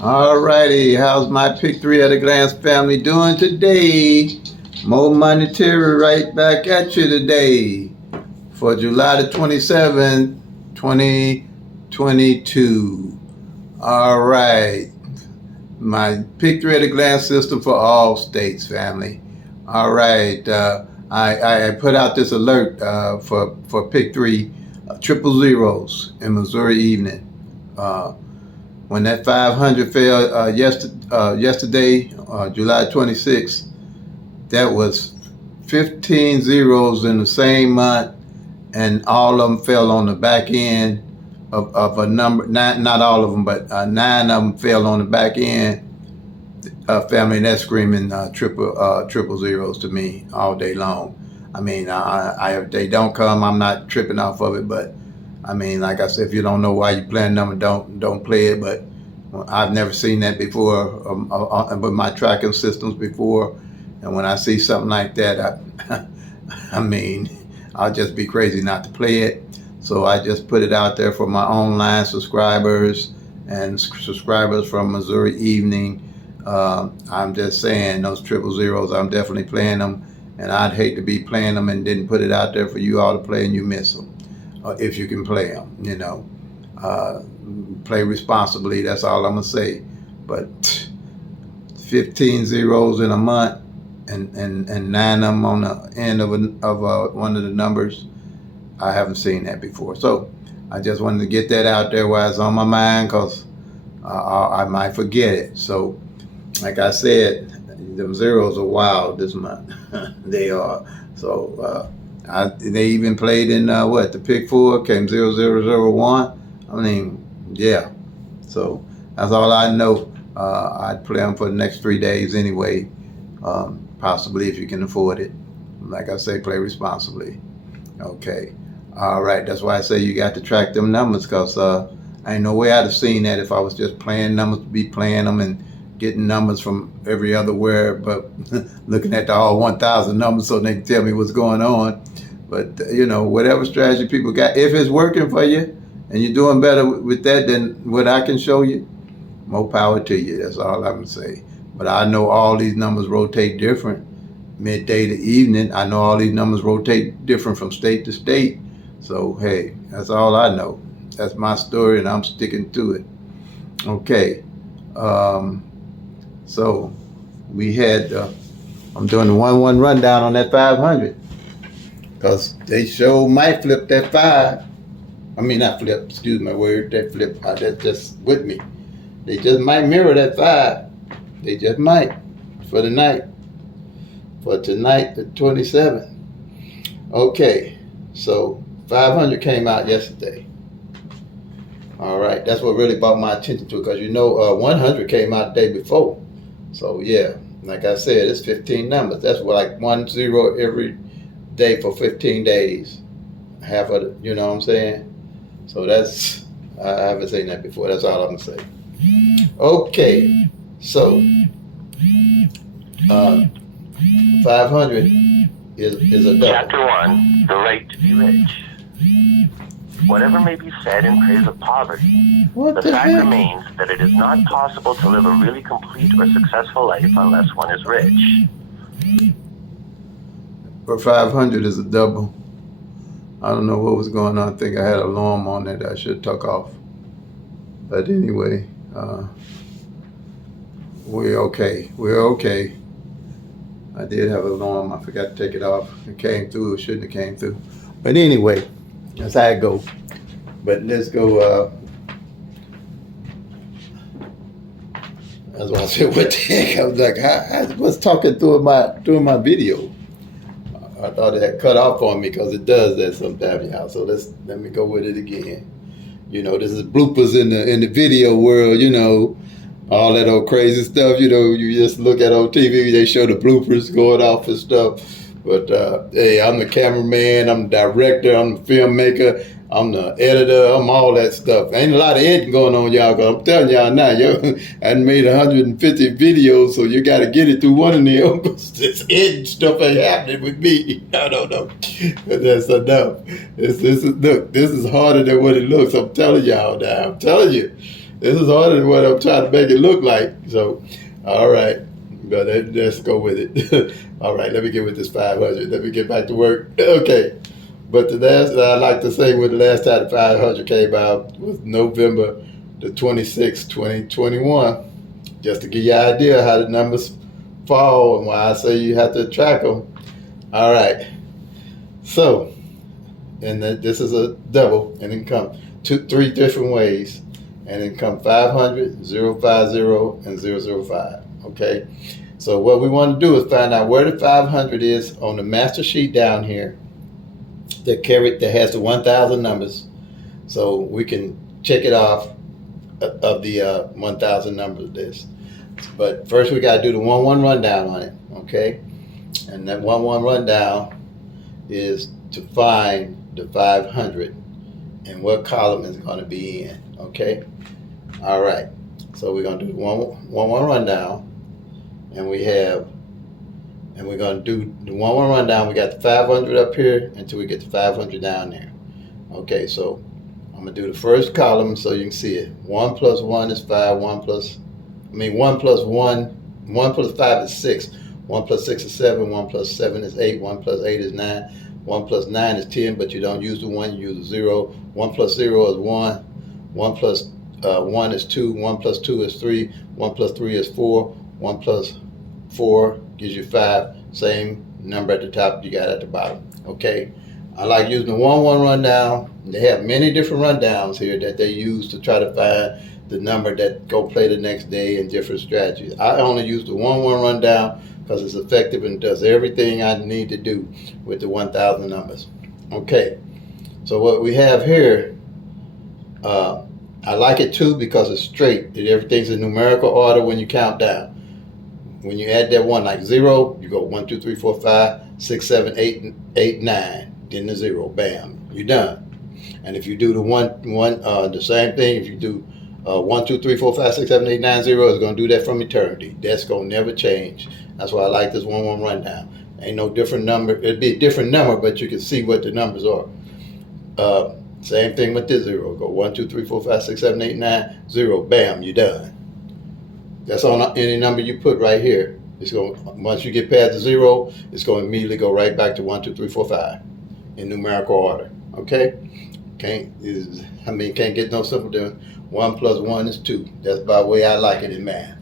Alrighty, how's my pick three at a glance family doing today? More monetary right back at you today for July the 27th, 2022. Alright, my pick three at a glance system for all states family. Alright, I put out this alert for pick three, triple zeros in Missouri evening. When that 500 fell yesterday, July 26th, that was 15 zeros in the same month, and all of them fell on the back end of a number. Not all of them, but 9 of them fell on the back end. Family, and that's screaming triple zeros to me all day long. I mean, if they don't come, I'm not tripping off of it, but I mean, like I said, if you don't know why you playing them, don't play it. But I've never seen that before with my tracking systems before. And when I see something like that, I mean, I'll just be crazy not to play it. So I just put it out there for my online subscribers and subscribers from Missouri Evening. I'm just saying those triple zeros, I'm definitely playing them. And I'd hate to be playing them and didn't put it out there for you all to play and you miss them. If you can play them, you know. Play responsibly, that's all I'm gonna say. But 15 zeros in a month and 9 of them on the end of one of the numbers, I haven't seen that before. So I just wanted to get that out there while it's on my mind, because I might forget it. So like I said, them zeros are wild this month. They are. So they even played in the pick-4 came 0001. I mean, yeah. So that's all I know. I'd play them for the next 3 days anyway. Possibly if you can afford it. Like I say, play responsibly. Okay. All right. That's why I say you got to track them numbers, because ain't no way I'd have seen that if I was just playing numbers, be playing them and getting numbers from every other where, but looking at the all 1,000 numbers so they can tell me what's going on. But you know, whatever strategy people got, if it's working for you and you're doing better with that than what I can show you, more power to you. That's all I'm gonna say. But I know all these numbers rotate different, midday to evening. I know all these numbers rotate different from state to state. So hey, that's all I know. That's my story, and I'm sticking to it. Okay. So we had, I'm doing the 1-1 rundown on that 500, because they sure might flip that 5. I mean, not flip, excuse my word, that flip, that's just with me. They just might mirror that 5. They just might for the night. For tonight, the 27th. Okay, so 500 came out yesterday. All right, that's what really brought my attention to it, because you know 100 came out the day before. So yeah, like I said, it's 15 numbers. That's like 1 0 every day for 15 days. Half of it, you know what I'm saying? So that's, I haven't seen that before. That's all I'm gonna say. Okay, so 500 is a double. Chapter 1, The Right to be Rich. Whatever may be said in praise of poverty, the fact remains that it is not possible to live a really complete or successful life unless one is rich. But 500 is a double. I don't know what was going on. I think I had an alarm on it I should tuck off. But anyway, we're okay. We're okay. I did have an alarm. I forgot to take it off. It came through. It shouldn't have came through. But anyway, that's how it go. But let's go. That's why I said, what the heck? I was like, I was talking through my video. I thought it had cut off on me, because it does that sometimes, y'all. So let me go with it again. You know, this is bloopers in the video world. You know, all that old crazy stuff. You know, you just look at on TV, they show the bloopers going off and stuff. But hey, I'm the cameraman, I'm the director, I'm the filmmaker, I'm the editor, I'm all that stuff. Ain't a lot of editing going on, y'all, because I'm telling y'all now, I made 150 videos, so you got to get it through one of them. This editing stuff ain't happening with me. I don't know. That's enough. Look, this is harder than what it looks. I'm telling y'all now. I'm telling you. This is harder than what I'm trying to make it look like. So, all right. But let's go with it. All right, let me get with this 500. Let me get back to work. Okay. But the last, I like to say when the last time the 500 came out was November the 26th, 2021. Just to give you an idea how the numbers fall and why I say you have to track them. All right. So, and this is a double, and it can come three different ways. And it come 500, 050, and 005. Okay? So what we want to do is find out where the 500 is on the master sheet down here that has the 1,000 numbers. So we can check it off of the 1,000 numbers list. But first we got to do the 1-1 rundown on it. Okay? And that 1-1 rundown is to find the 500 and what column is going to be in. Okay? All right. So we're going to do the 1-1 rundown. And we're going to do the 1-1 rundown. We got the 500 up here until we get the 500 down there. Okay, so I'm going to do the first column so you can see it. 1 plus 1 is 5. 1 plus 5 is 6. 1 plus 6 is 7. 1 plus 7 is 8. 1 plus 8 is 9. 1 plus 9 is 10, but you don't use the 1, you use the 0. 1 plus 0 is 1. 1 plus 1 is 2. 1 plus 2 is 3. 1 plus 3 is 4. 1 plus 4 gives you 5. Same number at the top you got at the bottom. Okay. I like using the 1-1 rundown. They have many different rundowns here that they use to try to find the number that go play the next day and different strategies. I only use the 1-1 rundown because it's effective and does everything I need to do with the 1,000 numbers. Okay. So what we have here, I like it too because it's straight. Everything's in numerical order when you count down. When you add that 1, like 0, you go 1, 2, 3, 4, 5, 6, 7, 8, 9. Then the 0. Bam. You're done. And if you do the the same thing, if you do 1, 2, 3, 4, 5, 6, 7, 8, 9, 0, it's going to do that from eternity. That's going to never change. That's why I like this 1-1 rundown. Ain't no different number. It'd be a different number, but you can see what the numbers are. Same thing with this 0. Go 1, 2, 3, 4, 5, 6, 7, 8, 9, 0. Bam, you're done. That's on any number you put right here. It's going once you get past the 0, it's going to immediately go right back to 1, 2, 3, 4, 5 in numerical order. Okay? Can't get no simpler than 1 plus 1 is 2. That's by the way I like it in math.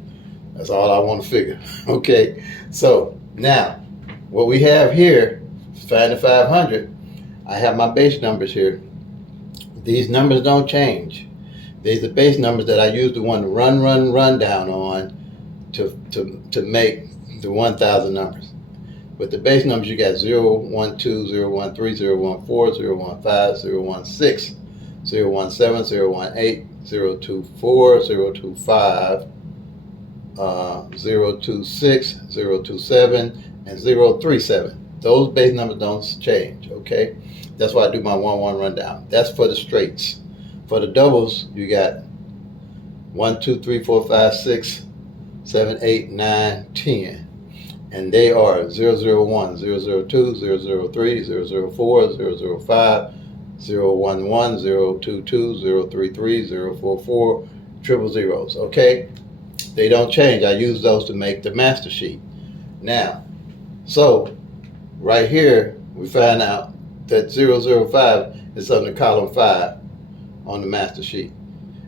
That's all I want to figure. Okay? So now, what we have here, find the 500. I have my base numbers here. These numbers don't change. These are base numbers that I use the one to run down on to make the 1,000 numbers. With the base numbers, you got 0, 1, 2, 0, 1, 3, 0, 1, 4, 0, 1, 5, 0, 1, 6, 0, 1, 7, 0, 1, 8, 0, 2, 4, 0, 2, 5, 0, 2, 6, 0, 2, 7, and 0, 3, 7. Those base numbers don't change, okay? That's why I do my 1-1 rundown. That's for the straights. For the doubles, you got 1, 2, 3, 4, 5, 6, 7, 8, 9, 10. And they are 001, 002, 003, 004, 005, 011, 022, 033, 044, triple zeros, okay? They don't change. I use those to make the master sheet. Now, so right here, we find out that 005 is under column 5 on the master sheet.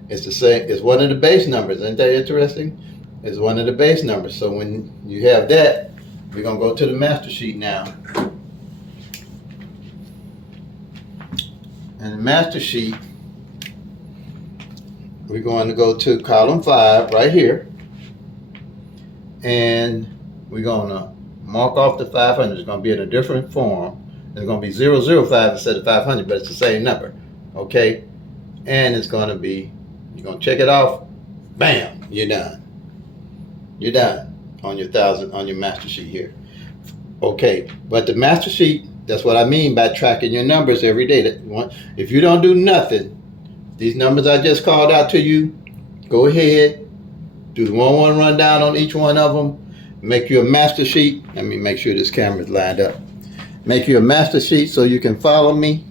It's the same, it's one of the base numbers. Isn't that interesting? It's one of the base numbers. So when you have that, we're going to go to the master sheet now. And the master sheet, we're going to go to column 5 right here. And we're going to mark off the 500. It's going to be in a different form. It's going to be 005 instead of 500, but it's the same number. Okay? And it's going to be, you're going to check it off. Bam, you're done. You're done on your master sheet here. Okay, but the master sheet, that's what I mean by tracking your numbers every day. If you don't do nothing, these numbers I just called out to you, go ahead, do the 1-1 rundown on each one of them, make you a master sheet. Let me make sure this camera is lined up. Make you a master sheet so you can follow me.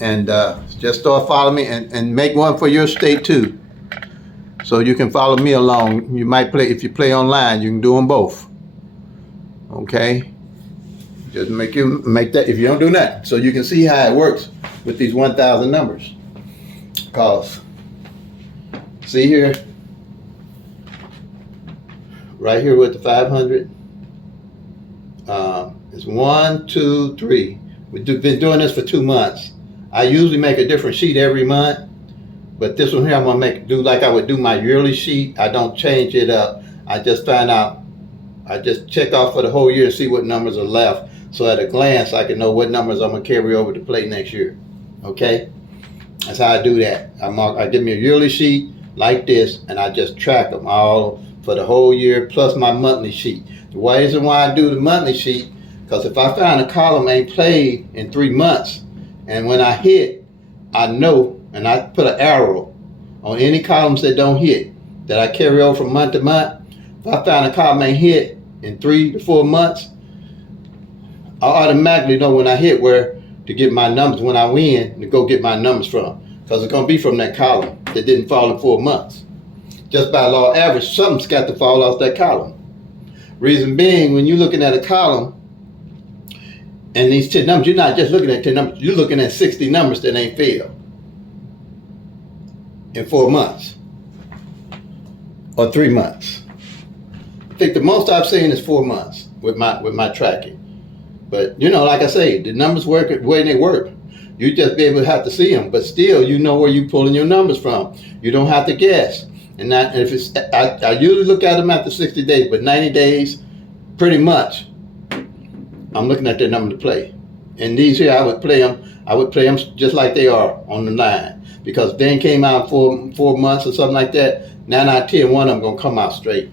And just start following me and make one for your state too. So you can follow me along. You might play, if you play online, you can do them both. Okay? Just make that, if you don't do that, so you can see how it works with these 1,000 numbers. Cause, see here, right here with the 500, it's 1, 2, 3. We've been doing this for 2 months. I usually make a different sheet every month, but this one here I'm gonna do like I would do my yearly sheet. I don't change it up. I just find out, I just check off for the whole year and see what numbers are left. So at a glance, I can know what numbers I'm gonna carry over to play next year. Okay? That's how I do that. I give me a yearly sheet like this, and I just track them all for the whole year, plus my monthly sheet. The reason why I do the monthly sheet, because if I find a column ain't played in 3 months, and when I hit, I know, and I put an arrow on any columns that don't hit, that I carry over from month to month. If I find a column ain't hit in 3 to 4 months, I automatically know when I hit where to get my numbers, when I win, to go get my numbers from. Because it's going to be from that column that didn't fall in 4 months. Just by law of average, something's got to fall off that column. Reason being, when you're looking at a column, and these 10 numbers, you're not just looking at 10 numbers, you're looking at 60 numbers that ain't failed in 4 months or 3 months. I think the most I've seen is 4 months with my tracking. But you know, like I say, the numbers work the way they work. You just be able to have to see them, but still, you know where you're pulling your numbers from. You don't have to guess. And that, if it's, I usually look at them after 60 days, but 90 days, pretty much, I'm looking at their number to play. And these here, I would play them just like they are on the line. Because if they came out 4 months or something like that, 9 out of 10, one of them gonna come out straight.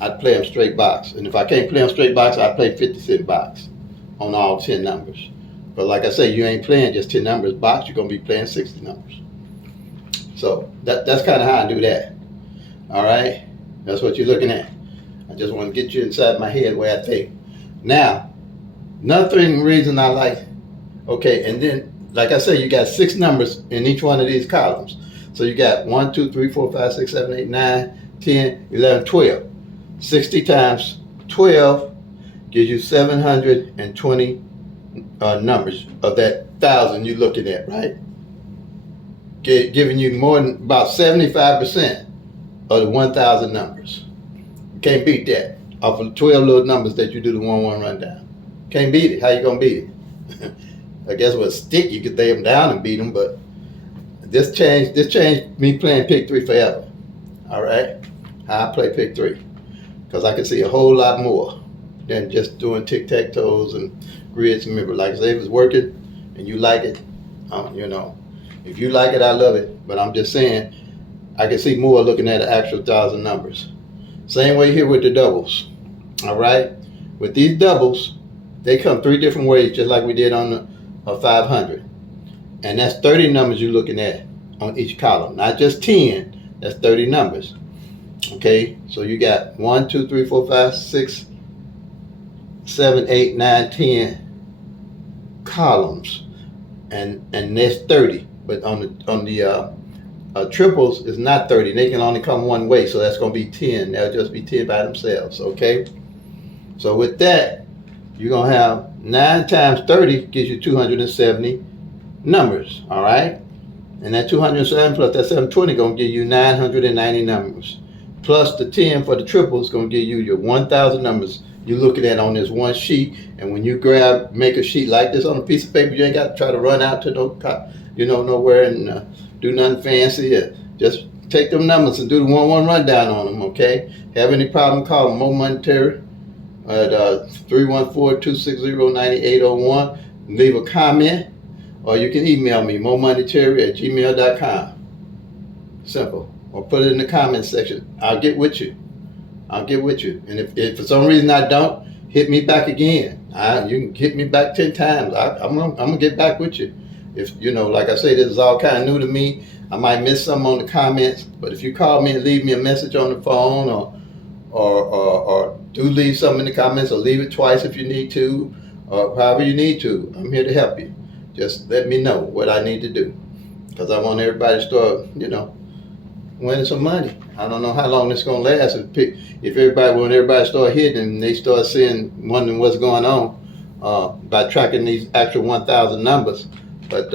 I'd play them straight box. And if I can't play them straight box, I'd play 50-cent box on all 10 numbers. But like I say, you ain't playing just 10 numbers box, you're gonna be playing 60 numbers. So that's kind of how I do that. All right, that's what you're looking at. I just want to get you inside my head where I think. Now, another reason I like, okay, and then like I say, you got 6 numbers in each one of these columns. So you got 1, 2, 3, 4, 5, 6, 7, 8, 9, 10, 11, 12. 60 times 12 gives you 720 numbers of that 1,000 you're looking at, right? Giving you more than about 75% of the 1,000 numbers. You can't beat that off of 12 little numbers that you do the 1-1 rundown. Can't beat it. How you gonna beat it? I guess with a stick you could lay them down and beat them, but this changed me playing Pick-3 forever. All right, how I play Pick-3, because I can see a whole lot more than just doing tic-tac-toes and grids. Remember, like I say, if it's working and you like it, you know, if you like it, I love it. But I'm just saying, I can see more looking at the actual 1,000 numbers. Same way here with the doubles. All right, with these doubles, they come 3 different ways, just like we did on the 500. And that's 30 numbers you're looking at on each column, not just 10. That's 30 numbers. Okay, so you got 1, 2, 3, 4, 5, 6, 7, 8, 9, 10 columns, and that's 30. But on the triples is not 30. They can only come one way, so that's going to be 10. They'll just be 10 by themselves. Okay, so with that, you're going to have 9 times 30 gives you 270 numbers. All right, and that 207 plus that 720 going to give you 990 numbers. Plus the 10 for the triples going to give you your 1,000 numbers you're looking at on this one sheet. And when you make a sheet like this on a piece of paper, you ain't got to try to run out to nowhere and do nothing fancy. Just take them numbers and do the 1-1 rundown on them, okay? Have any problem, call Mo Monetary at 314-260-9801. Leave a comment, or you can email me, momonetary@gmail.com. Simple. Or put it in the comment section. I'll get with you. And if for some reason I don't, hit me back again. You can hit me back 10 times. I'm gonna get back with you. If you know, like I say, this is all kind of new to me. I might miss some on the comments, but if you call me and leave me a message on the phone, or do leave something in the comments, or leave it twice if you need to, or however you need to, I'm here to help you. Just let me know what I need to do. because I want everybody to start, winning some money. I don't know how long this gonna last. If everybody start hitting and they start wondering what's going on by tracking these actual 1,000 numbers. But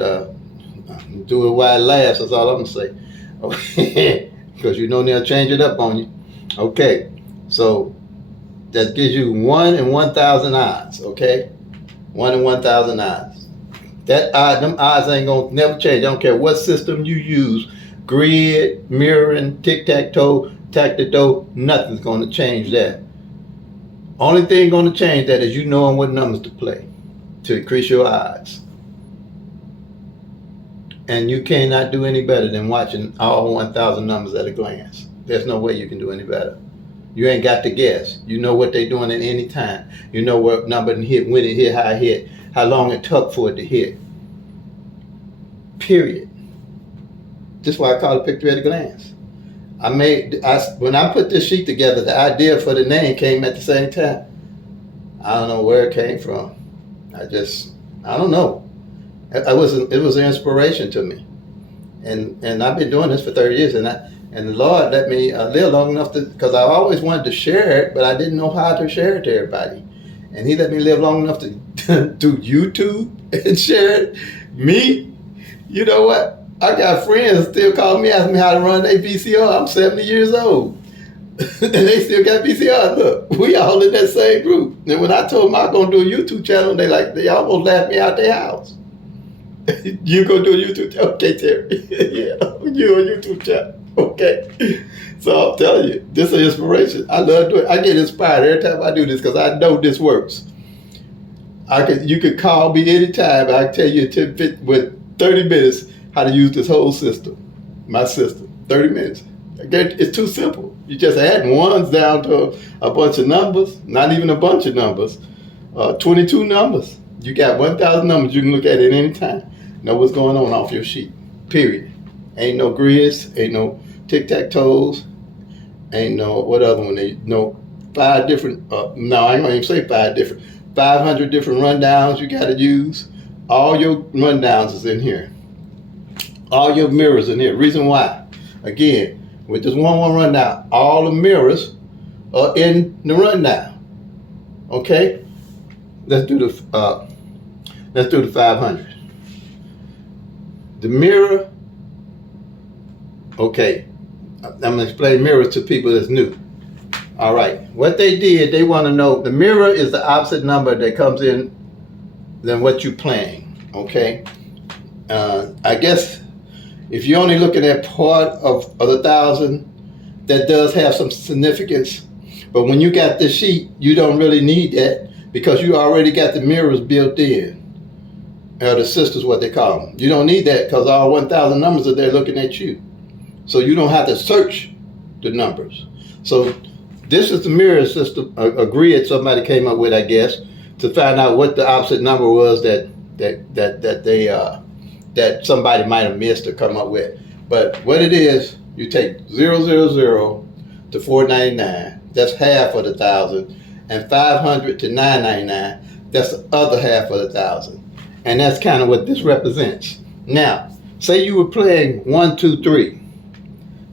do it while it lasts. That's all I'm gonna say. Okay, because they'll change it up on you. Okay, so that gives you 1 in 1,000 odds. Okay, 1 in 1,000 odds. Them odds ain't gonna never change. I don't care what system you use. Grid, mirroring, tic-tac-toe, tac-to-toe, nothing's going to change that. Only thing going to change that is you knowing what numbers to play to increase your odds. And you cannot do any better than watching all 1,000 numbers at a glance. There's no way you can do any better. You ain't got to guess. You know what they're doing at any time. You know what number to hit, when it hit, how it hit, how long it took for it to hit. Period. That's why I call it Pick-3 at a glance. When I put this sheet together, the idea for the name came at the same time. I don't know where it came from. I don't know. It was an inspiration to me, and I've been doing this for 30 years, and the Lord let me live long enough because I always wanted to share it, but I didn't know how to share it to everybody, and He let me live long enough to do YouTube and share it. Me, you know what? I got friends still calling me, asking me how to run their VCR. I'm 70 years old. And they still got VCR. Look, we all in that same group. And when I told them I was going to do a YouTube channel, they almost laughed me out their house. You going to do a YouTube channel? Okay, Terry. Yeah, you a YouTube channel. Okay. So I'm telling you, this is inspiration. I love doing it. I get inspired every time I do this because I know this works. You could call me anytime. I can tell you with 30 minutes how to use this whole system, my system, 30 minutes. It's too simple. You just add ones down to a bunch of numbers, not even a bunch of numbers, 22 numbers. You got 1,000 numbers you can look at any time. Know what's going on off your sheet, period. Ain't no grids, ain't no tic-tac-toes, ain't no, what other one? 5 different, no, I ain't gonna even say 5 different, 500 different rundowns you gotta use. All your rundowns is in here. All your mirrors in here. Reason why? Again, with this 1-1 rundown, all the mirrors are in the rundown. Okay? Let's do the 500. The mirror. Okay, I'm gonna explain mirrors to people that's new. All right. What they did, they want to know the mirror is the opposite number that comes in than what you're playing. Okay. I guess. If you're only looking at part of the 1,000, that does have some significance. But when you got this sheet, you don't really need that because you already got the mirrors built in. Or the sisters, what they call them. You don't need that because all 1,000 numbers are there looking at you. So you don't have to search the numbers. So this is the mirror system, a grid somebody came up with, I guess, to find out what the opposite number was that somebody might have missed or come up with. But what it is, you take 000 to 499, that's half of the 1,000, and 500 to 999, that's the other half of the 1,000. And that's kind of what this represents. Now, say you were playing 1, 2, 3,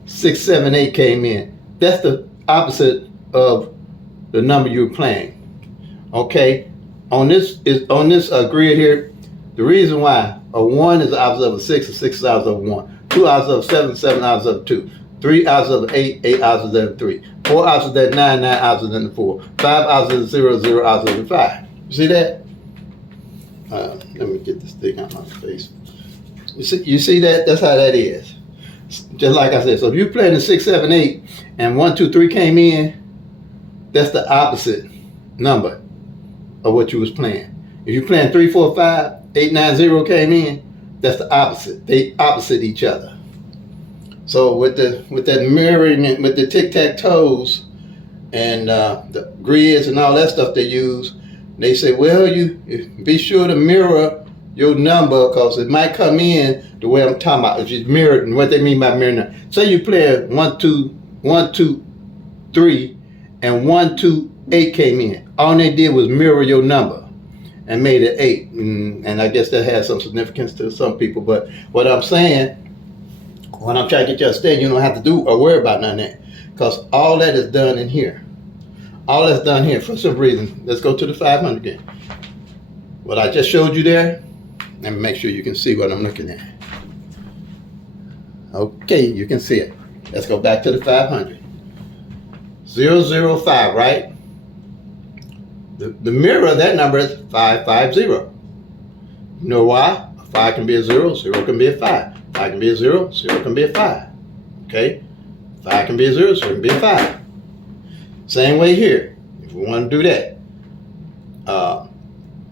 6, 7, 8 came in. That's the opposite of the number you were playing. Okay? On this grid here, the reason why a 1 is the opposite of a 6, a 6 is the opposite of a 1. 2 opposite of 7, 7 opposite of 2. 3 opposite of 8, 8 opposite of 3. 4 opposite of 9, 9 opposite of 4. 5 opposite of 0, 0 opposite of 5. You see that? Let me get this thing out of my face. You see that? That's how that is. Just like I said. So if you played in 6, 7, 8, and 1, 2, 3 came in, that's the opposite number of what you was playing. If you're playing 3, 4, 5, 8, 9, 0 came in, that's the opposite. They opposite each other. So with that mirroring, with the tic-tac-toes and the grids and all that stuff they use, they say, well, you be sure to mirror your number because it might come in the way I'm talking about. It's just mirrored, and what they mean by mirroring. Say you play 1, 2, 3, and 1, 2, 8 came in. All they did was mirror your number and made it 8. And I guess that has some significance to some people. But what I'm saying, When I'm trying to get you to stay, you don't have to do or worry about none of that, because all that is done in here. All that's done here for some reason. Let's go to the 500 again. What I just showed you there, let me make sure you can see what I'm looking at. Okay, you can see it. Let's go back to the 500. 005, right? The mirror of that number is 550. You know why? A 5 can be a 0, 0 can be a 5. 5 can be a 0, 0 can be a 5. Okay? 5 can be a 0, 0 can be a 5. Same way here. If we want to do that.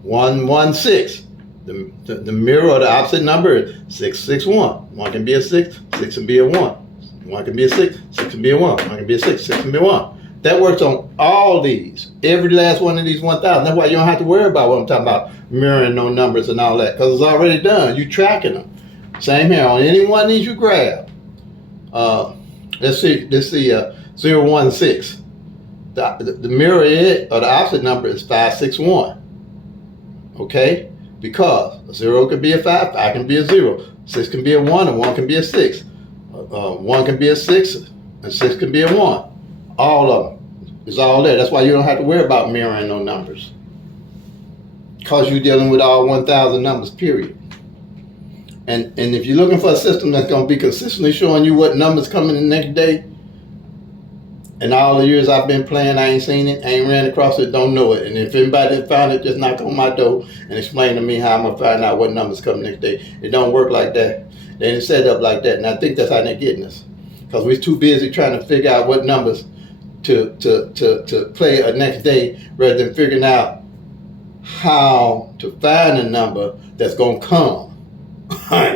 116. The mirror or the opposite number is 661. 1 can be a 6, 6 can be a 1. 1 can be a 6, 6 can be a 1. 1 can be a 6, 6 can be a 1. That works on all these. Every last one of these 1,000. That's why you don't have to worry about what I'm talking about, mirroring no numbers and all that, because it's already done. You tracking them. Same here. On any one of these you grab. Let's see 016. The mirror or the opposite number is 561. Okay? Because a 0 can be a 5, 5 can be a 0, 6 can be a 1, and 1 can be a 6. 1 can be a 6, and 6 can be a 1. All of them. It's all there. That's why you don't have to worry about mirroring no numbers. Because you're dealing with all 1,000 numbers, period. And if you're looking for a system that's going to be consistently showing you what numbers coming the next day, in all the years I've been playing, I ain't seen it, I ain't ran across it, don't know it. And if anybody found it, just knock on my door and explain to me how I'm going to find out what numbers come next day. It don't work like that. They ain't set up like that. And I think that's how they're getting us. Because we're too busy trying to figure out what numbers to play a next day rather than figuring out how to find a number that's going to come.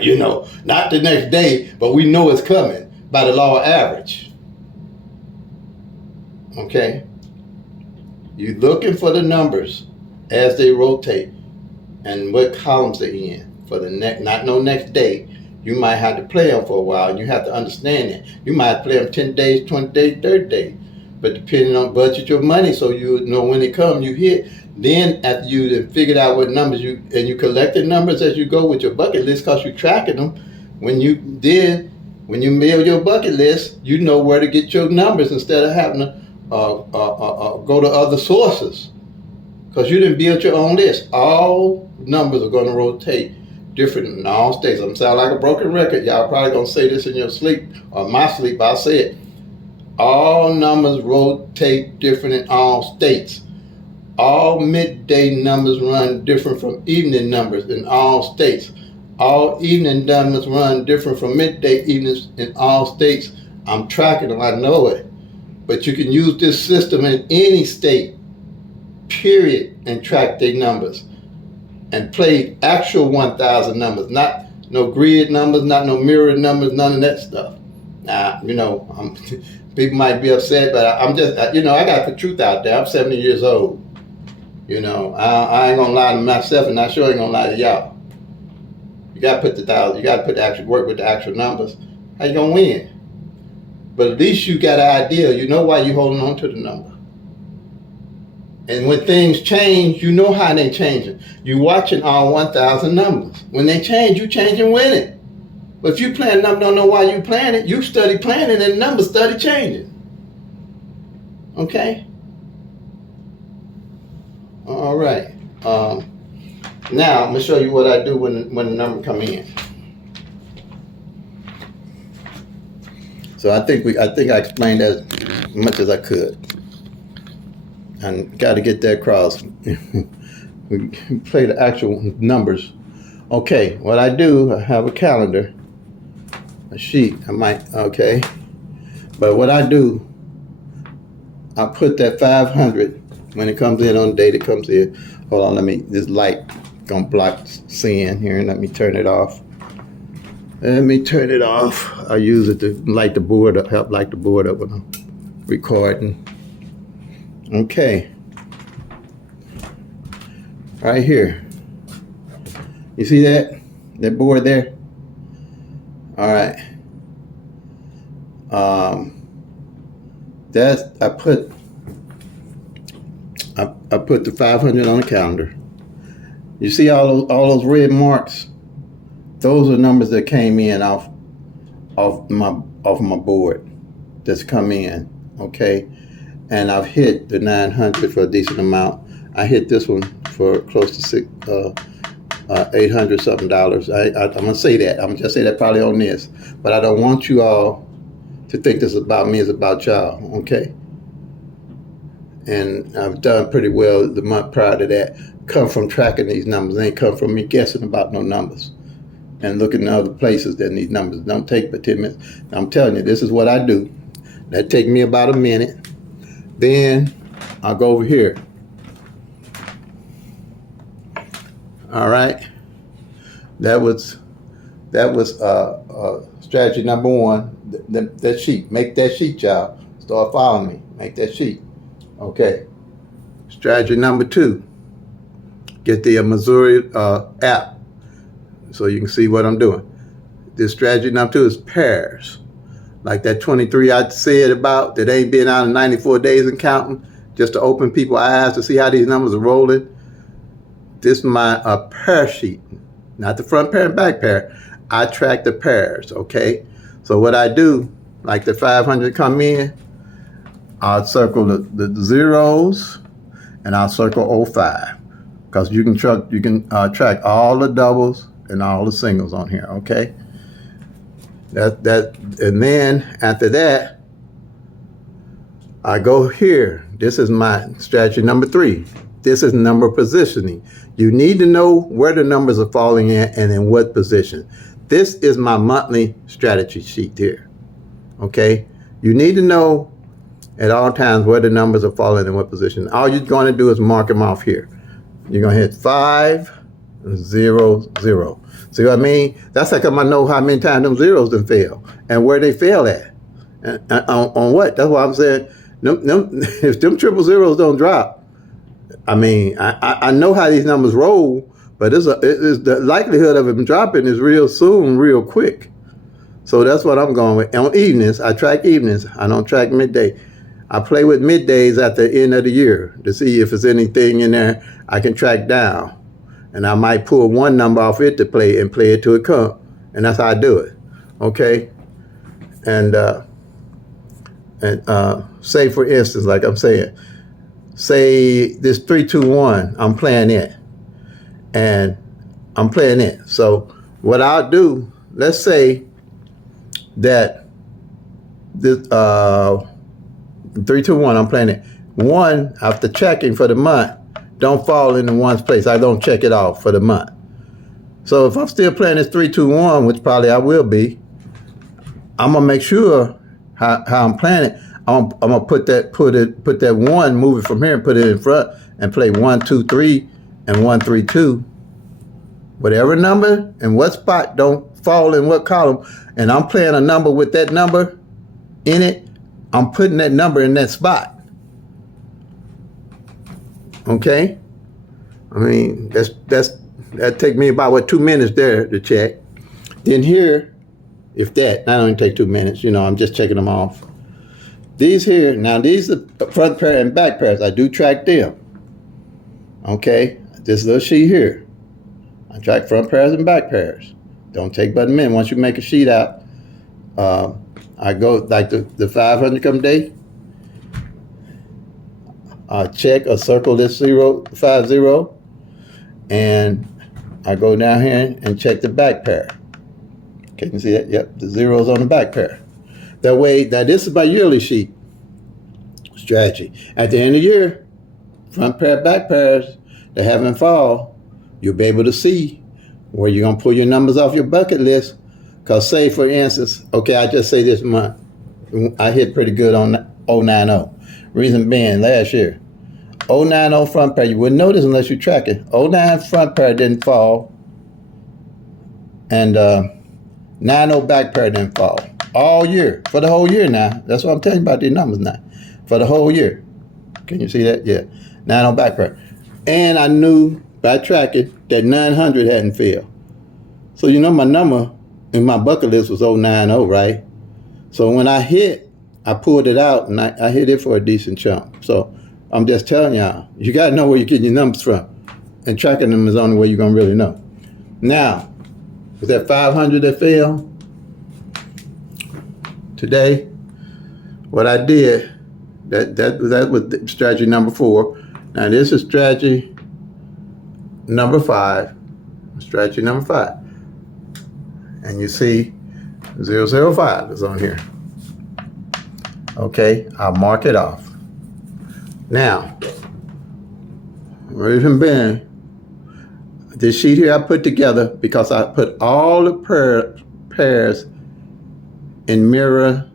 You know, not the next day, but we know it's coming by the law of average. Okay? You're looking for the numbers as they rotate and what columns they're in for the not no next day. You might have to play them for a while, and you have to understand it. You might have to play them 10 days, 20 days, 30 days. But depending on budget your money, so you know when they come, you hit. Then after you then figured out what numbers you collected numbers as you go with your bucket list, because you're tracking them. When you mail your bucket list, you know where to get your numbers instead of having to go to other sources. Because you didn't build your own list. All numbers are going to rotate different in all states. I'm sound like a broken record. Y'all probably gonna say this in your sleep or my sleep. I'll say it. All numbers rotate different in all states. All midday numbers run different from evening numbers in all states. All evening numbers run different from midday evenings in all states. I'm tracking them, I know it. But you can use this system in any state, period, and track their numbers. And play actual 1,000 numbers, not no grid numbers, not no mirror numbers, none of that stuff. Now, you know, people might be upset, but I'm just, you know, I got the truth out there. I'm 70 years old. You know, I ain't gonna lie to myself, and I sure ain't gonna lie to y'all. You gotta put the actual work with the actual numbers. How you gonna win? But at least you got an idea. You know why you holding on to the number. And when things change, you know how they changing. You're watching all 1,000 numbers. When they change, you change and win it. But if you playing a number, don't know why you playing it, you study playing it and the numbers study changing. Okay? All right. Now, I'm going to show you what I do when the number come in. So I think I explained as much as I could. And got to get that across. We play the actual numbers. Okay, what I do, I have a calendar, a sheet. Okay. But what I do, I put that 500 when it comes in on the date it comes in. Hold on, this light gonna block seeing here. Let me turn it off. I use it to light the board up, help light the board up when I'm recording. Okay. Right here. You see that? That board there? All right. I put the 500 on the calendar. You see all those red marks? Those are numbers that came in off off my board that's come in, okay? And I've hit the 900 for a decent amount. I hit this one for close to $800 something. I'm gonna say that. I'm gonna just say that probably on this, but I don't want you all to think this is about me. It's about y'all, okay? And I've done pretty well the month prior to that. Come from tracking these numbers. They ain't come from me guessing about no numbers and looking at other places that these numbers don't take but 10 minutes. I'm telling you, this is what I do. That take me about a minute. Then I'll go over here. All right. That was strategy number one. That sheet. Make that sheet, y'all. Start following me. Make that sheet. Okay. Strategy number two. Get the Missouri app so you can see what I'm doing. This strategy number two is pairs. Like that 23 I said about that ain't been out in 94 days and counting, just to open people's eyes to see how these numbers are rolling. This is my pair sheet, not the front pair and back pair. I track the pairs, okay? So what I do, like the 500 come in, I'll circle the zeros and I'll circle 05 because you can track all the doubles and all the singles on here, okay? And then after that, I go here. This is my strategy number three. This is number positioning. You need to know where the numbers are falling in and in what position. This is my monthly strategy sheet here. Okay? You need to know at all times where the numbers are falling in what position. All you're going to do is mark them off here. You're going to hit 5, 0, 0. See what I mean? That's like I know how many times them zeros done fail and where they fail at. And on what? That's why I'm saying if them triple zeros don't drop, I mean, I know how these numbers roll, but the likelihood of them dropping is real soon, real quick. So that's what I'm going with. On evenings, I track evenings. I don't track midday. I play with middays at the end of the year to see if there's anything in there I can track down. And I might pull one number off it to play it till it come. And that's how I do it. Okay? And say for instance, like I'm saying, say this 3-2-1, I'm playing it. And I'm playing it. So what I'll do, let's say that this 3-2-1, I'm playing it. One, after checking for the month, don't fall into one's place. I don't check it off for the month. So if I'm still playing this 3-2-1, which probably I will be, I'm gonna make sure how I'm playing it. I'm gonna put that one, move it from here and put it in front and play 1, 2, 3 and 1, 3, 2. Whatever number and what spot don't fall in what column, and I'm playing a number with that number in it, I'm putting that number in that spot. Okay? I mean, that take me about 2 minutes there to check. Then here, if that only take 2 minutes, I'm just checking them off. These here, now these are the front pair and back pairs. I do track them. Okay? This little sheet here. I track front pairs and back pairs. Don't take but a minute. Once you make a sheet out, I go like the 500 come day. I check or circle this 050, and I go down here and check the back pair. Can you see that? Yep, the zeros on the back pair. That way, this is my yearly sheet strategy. At the end of the year, front pair, back pairs that haven't fall, you'll be able to see where you're gonna pull your numbers off your bucket list. Cause say for instance, okay, I just say this month, I hit pretty good on 090. Reason being, last year, 090 front pair, you wouldn't notice unless you track it. 09 front pair didn't fall, and 90 back pair didn't fall. All year, for the whole year now. That's what I'm telling you about these numbers now. For the whole year. Can you see that? Yeah. 90 back pair. And I knew by tracking that 900 hadn't failed. So my number in my bucket list was 090, right? So when I hit, I pulled it out and I hit it for a decent chunk. So I'm just telling y'all, you got to know where you're getting your numbers from. And tracking them is the only way you're going to really know. Now, was that 500 that failed? today, what I did, that was strategy number 4. Now this is strategy number 5. Strategy number 5. And you see 005 is on here. Okay, I'll mark it off. Now, reason being, this sheet here I put together because I put all the pairs in mirror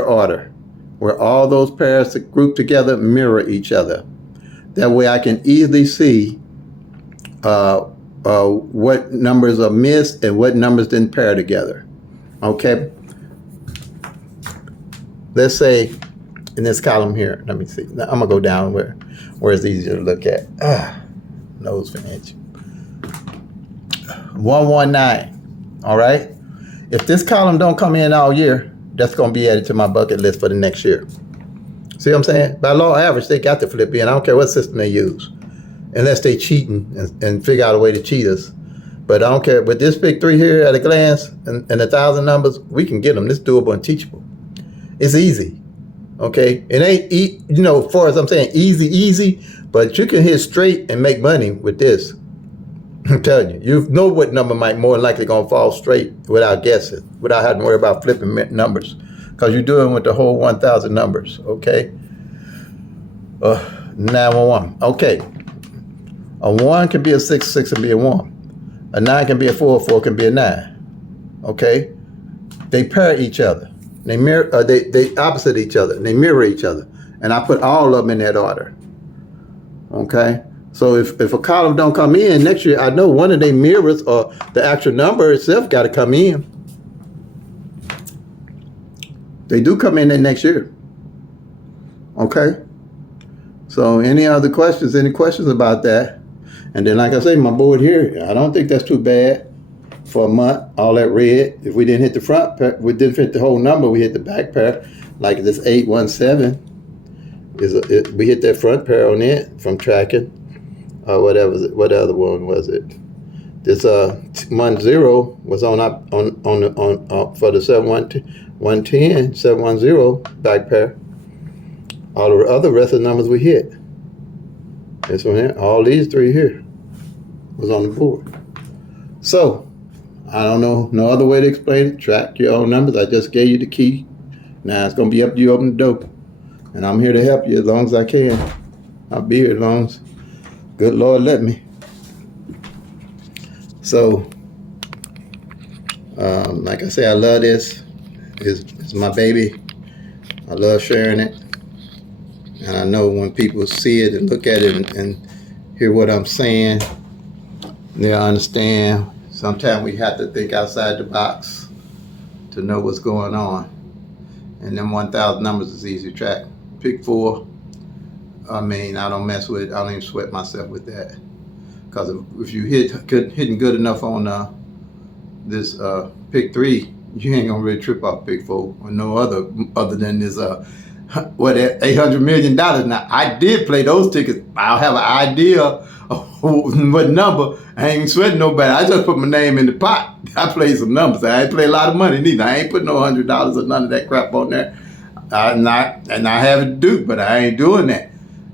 order, where all those pairs grouped together mirror each other. That way I can easily see what numbers are missed and what numbers didn't pair together. Okay? Let's say in this column here, let me see. Now, I'm gonna go down where it's easier to look at. Nose for inch. 119. All right. If this column don't come in all year, that's gonna be added to my bucket list for the next year. See what I'm saying? By law of average, they got to flip in. I don't care what system they use, unless they cheating and figure out a way to cheat us. But I don't care. With this PICK-3 here at a glance and 1,000 numbers, we can get them. It's doable and teachable. It's easy. Okay, it ain't as far as I'm saying easy, but you can hit straight and make money with this. I'm telling you, you know what number might more likely gonna fall straight without guessing, without having to worry about flipping numbers, because you're doing with the whole 1,000 numbers. Okay, 911. Okay, a 1 can be a 6, 6 can be a 1. A 9 can be a 4, 4 can be a 9. Okay, they pair each other. They mirror. They opposite each other. They mirror each other, and I put all of them in that order. Okay, so if a column don't come in next year, I know one of their mirrors or the actual number itself got to come in. They do come in that next year. Okay. So any other questions? Any questions about that? And then, like I say, my board here, I don't think that's too bad. For a month, all that red. If we didn't hit the front pair, we didn't hit the whole number, we hit the back pair. Like this 817 we hit that front pair on it from tracking. What other one was it? This 10 was on for the 710 back pair. All the other rest of the numbers we hit. This one here, all these 3 here was on the board. So I don't know no other way to explain it. Track your own numbers. I just gave you the key. Now it's going to be up to you to open the door. And I'm here to help you as long as I can. I'll be here as long as good Lord let me. So, like I say, I love this. It's my baby. I love sharing it. And I know when people see it and look at it and hear what I'm saying, they'll understand. Sometimes we have to think outside the box to know what's going on. And then 1,000 numbers is easy to track. PICK-4, I mean, I don't mess with it. I don't even sweat myself with that. Because if you hitting good enough on this PICK-3, you ain't gonna really trip off PICK-4 or no other than this $800 million. Now I did play those tickets. I'll have an idea of what number. I ain't even sweating nobody. I just put my name in the pot. I played some numbers. I ain't play a lot of money neither. I ain't put no $100 or none of that crap on there. And I have it due, but I ain't doing that.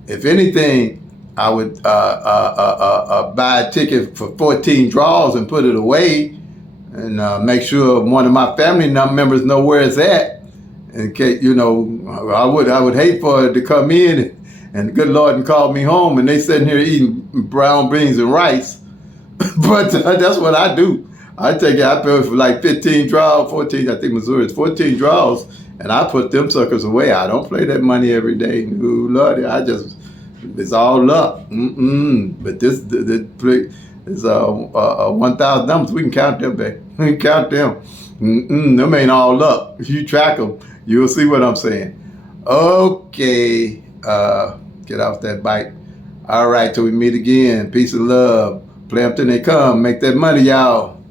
If anything, I would buy a ticket for 14 draws and put it away, and make sure one of my family members know where it's at. In case, I would hate for it to come in and the good Lord and call me home and they sitting here eating brown beans and rice. But that's what I do. I pay for like 15 draws, 14, I think Missouri is 14 draws, and I put them suckers away. I don't play that money every day. Ooh, Lord, it's all luck. But this is 1,000 numbers. We can count them, baby. We can count them. Them ain't all luck. If you track them, you'll see what I'm saying. Okay, get off that bike. All right, till we meet again. Peace and love. Play them till they come. Make that money, y'all.